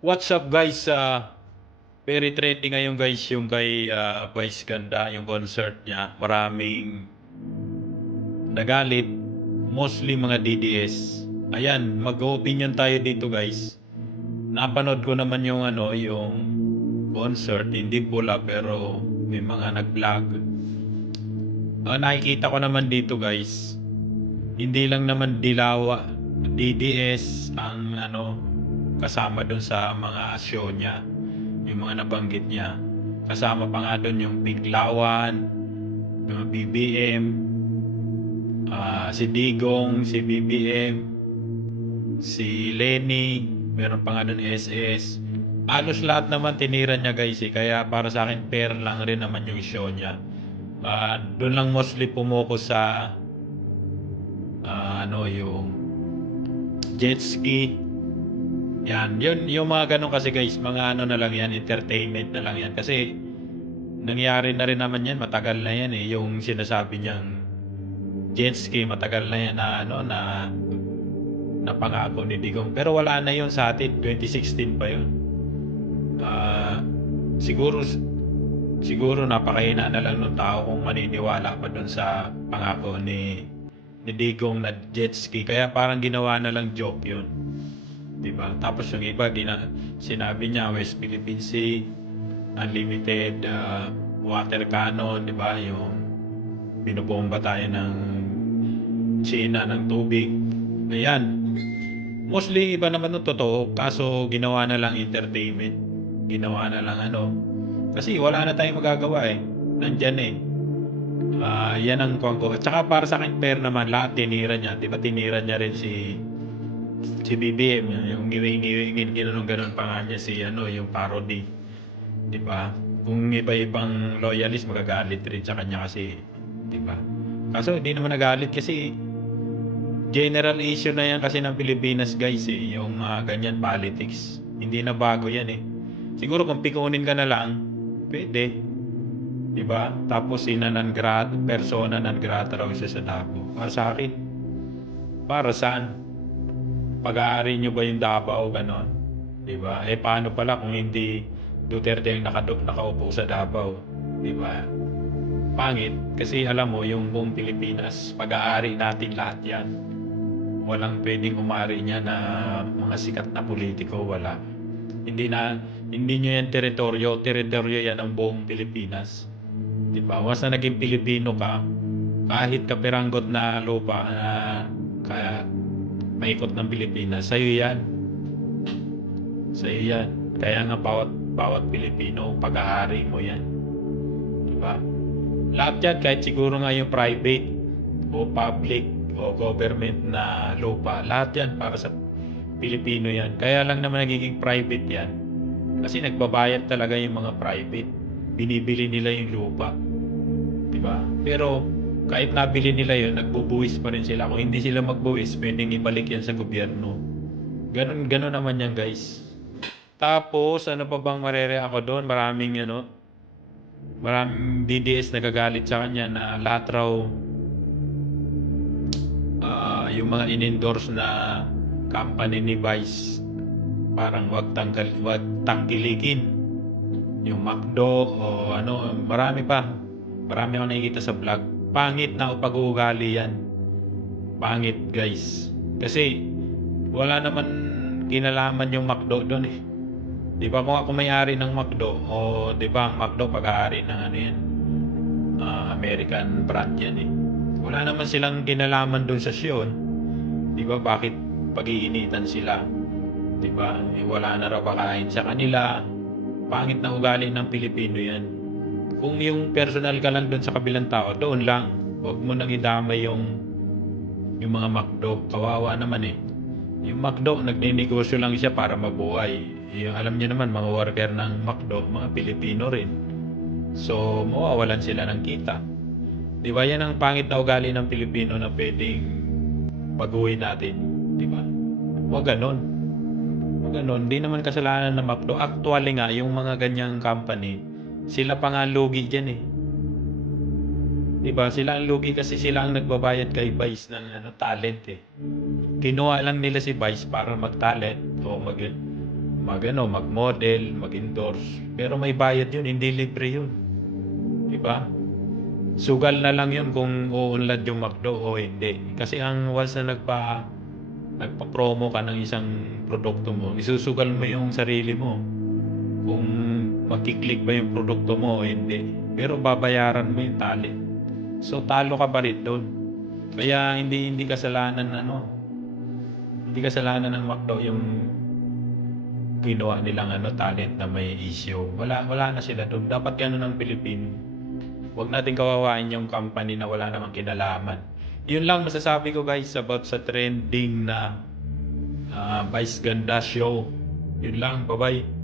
What's up guys? Uh, very trending ngayon guys yung kay uh, Vice Ganda, yung concert niya. Maraming nagalit, mostly mga DDS. Ayan, mag-opinion tayo dito guys. Napanood ko naman yung ano, yung concert, hindi pula pero may mga nag-vlog. Ang nakikita ko naman dito guys, hindi lang naman dilawa, DDS ang kasama doon sa mga show niya, yung mga nabanggit niya. Kasama pa nga doon yung Biglawan, yung BBM, ah, si Digong, si BBM, si Lenny, meron pa nga doon SS. Halos lahat naman tinira niya guys eh, kaya para sa akin fair lang rin naman yung show niya. Ah, doon lang mostly pumoko sa ah, ano yung jet ski, yan, yun, yung mga ganun kasi guys, mga ano na lang yan, entertainment na lang yan. Kasi, nangyari na rin naman yan, matagal na yan eh, yung sinasabi niyang jet ski, matagal na yan na ano, na napangako ni Digong. Pero wala na yun sa atin, 2016 pa yun. Ah, siguro, siguro napakahina na lang ng tao kung maniniwala pa dun sa pangako ni ni Digong na jet ski. Kaya parang ginawa na lang joke yun. 'Di ba? Tapos yung iba gina, sinabi niya West Philippine Sea, unlimited uh, water cannon, 'di ba? Yung binobomba tayo ng China ng tubig. Ayan. Mostly iba naman ng totoo, kaso ginawa na lang entertainment. Ginawa na lang ano. Kasi wala na tayong magagawa eh. Nandyan eh. Ah, yan ang kuwan ko. At saka para sa akin, fair naman, lahat tinira niya. Di ba tinira niya rin si si BBM, yung ngiwing-ngiwingin, gano'n-gano'n pa nga niya si ano, yung parody. Di ba? Kung iba-ibang loyalist, magagalit rin sa kanya kasi, di ba? Kaso hindi naman nagalit kasi general issue na yan kasi ng Pilipinas guys eh, yung mga ganyan politics. Hindi na bago yan eh. Siguro kung pikunin ka na lang, pwede. Di ba? Tapos sina non grata, persona non grata raw siya sa Davao. Para sa akin, para saan? Pag-aari nyo ba yung Davao ganon? Di ba? Eh paano pala kung hindi Duterte yung nakadok nakaupo sa Davao? Di ba? Pangit kasi alam mo yung buong Pilipinas, pag-aari natin lahat yan. Walang pwedeng umari niya na mga sikat na politiko, wala. Hindi na hindi nyo yan teritoryo, teritoryo yan ang buong Pilipinas. Di ba? Once na naging Pilipino ka, kahit kapiranggot na lupa na kaya maikot ng Pilipinas, sa'yo yan. Sa'yo yan. Kaya nga bawat, bawat Pilipino, pag-aari mo yan. Diba? Lahat yan, kahit siguro nga yung private o public o government na lupa, lahat yan para sa Pilipino yan. Kaya lang naman nagiging private yan. Kasi nagbabayad talaga yung mga private. Binibili nila yung lupa. Diba? Pero kahit nabili nila yun, nagbubuwis pa rin sila. Kung hindi sila magbuwis, pwedeng ibalik yan sa gobyerno. Ganon, ganon naman yan guys. Tapos, ano pa bang marere ako doon? Maraming ano, maraming DDS nagagalit sa kanya na lahat raw ah, yung mga in-endorse na company ni Vice parang wag tanggal wag tangkilikin yung McDo o ano marami pa marami ako nakikita sa vlog pangit na pag-uugali yan. Pangit guys. Kasi wala naman kinalaman yung McDo doon eh. Di ba kung ako may-ari ng McDo o di ba ang McDo pag-aari ng ano yan ah, American brand yan eh. Wala naman silang kinalaman doon sa show. Di ba bakit pag-iinitan sila? Di ba? Eh, wala na raw pakain sa kanila. Pangit na ugali ng Pilipino yan. Kung yung personal ka lang doon sa kabilang tao, doon lang. Huwag mo nang idamay yung yung mga McDo. Kawawa naman eh. Yung McDo, nagninegosyo lang siya para mabuhay. Yung, alam niyo naman, mga worker ng McDo, mga Pilipino rin. So, mawawalan sila ng kita. Di ba yan ang pangit na ugali ng Pilipino na pwedeng baguhin natin? Di ba? Huwag ganon. Huwag ganon. Di naman kasalanan ng McDo. Actually nga, yung mga ganyang company, sila pa nga lugi dyan eh. Diba? Sila ang lugi kasi sila ang nagbabayad kay Vice ng ano, talent eh. Kinuha lang nila si Vice para mag-talent o mag mag ano, mag-model, mag-endorse. Pero may bayad yun, hindi libre yun. Di ba? Sugal na lang yun kung uunlad yung McDo o hindi. Kasi ang once na nagpa nagpa-promo ka ng isang produkto mo, isusugal mo yung sarili mo. Kung makiklik ba yung produkto mo o hindi. Pero babayaran mo yung talent. So talo ka pa rin doon. Kaya hindi hindi kasalanan ano. Hindi kasalanan ng McDo yung ginawa nilang ano talent na may issue. Wala wala na sila doon. Dapat ganun ang Pilipino. Huwag natin kawawain yung company na wala namang kinalaman. Yun lang masasabi ko guys about sa trending na ah, Vice Ganda show. Yun lang. Bye-bye.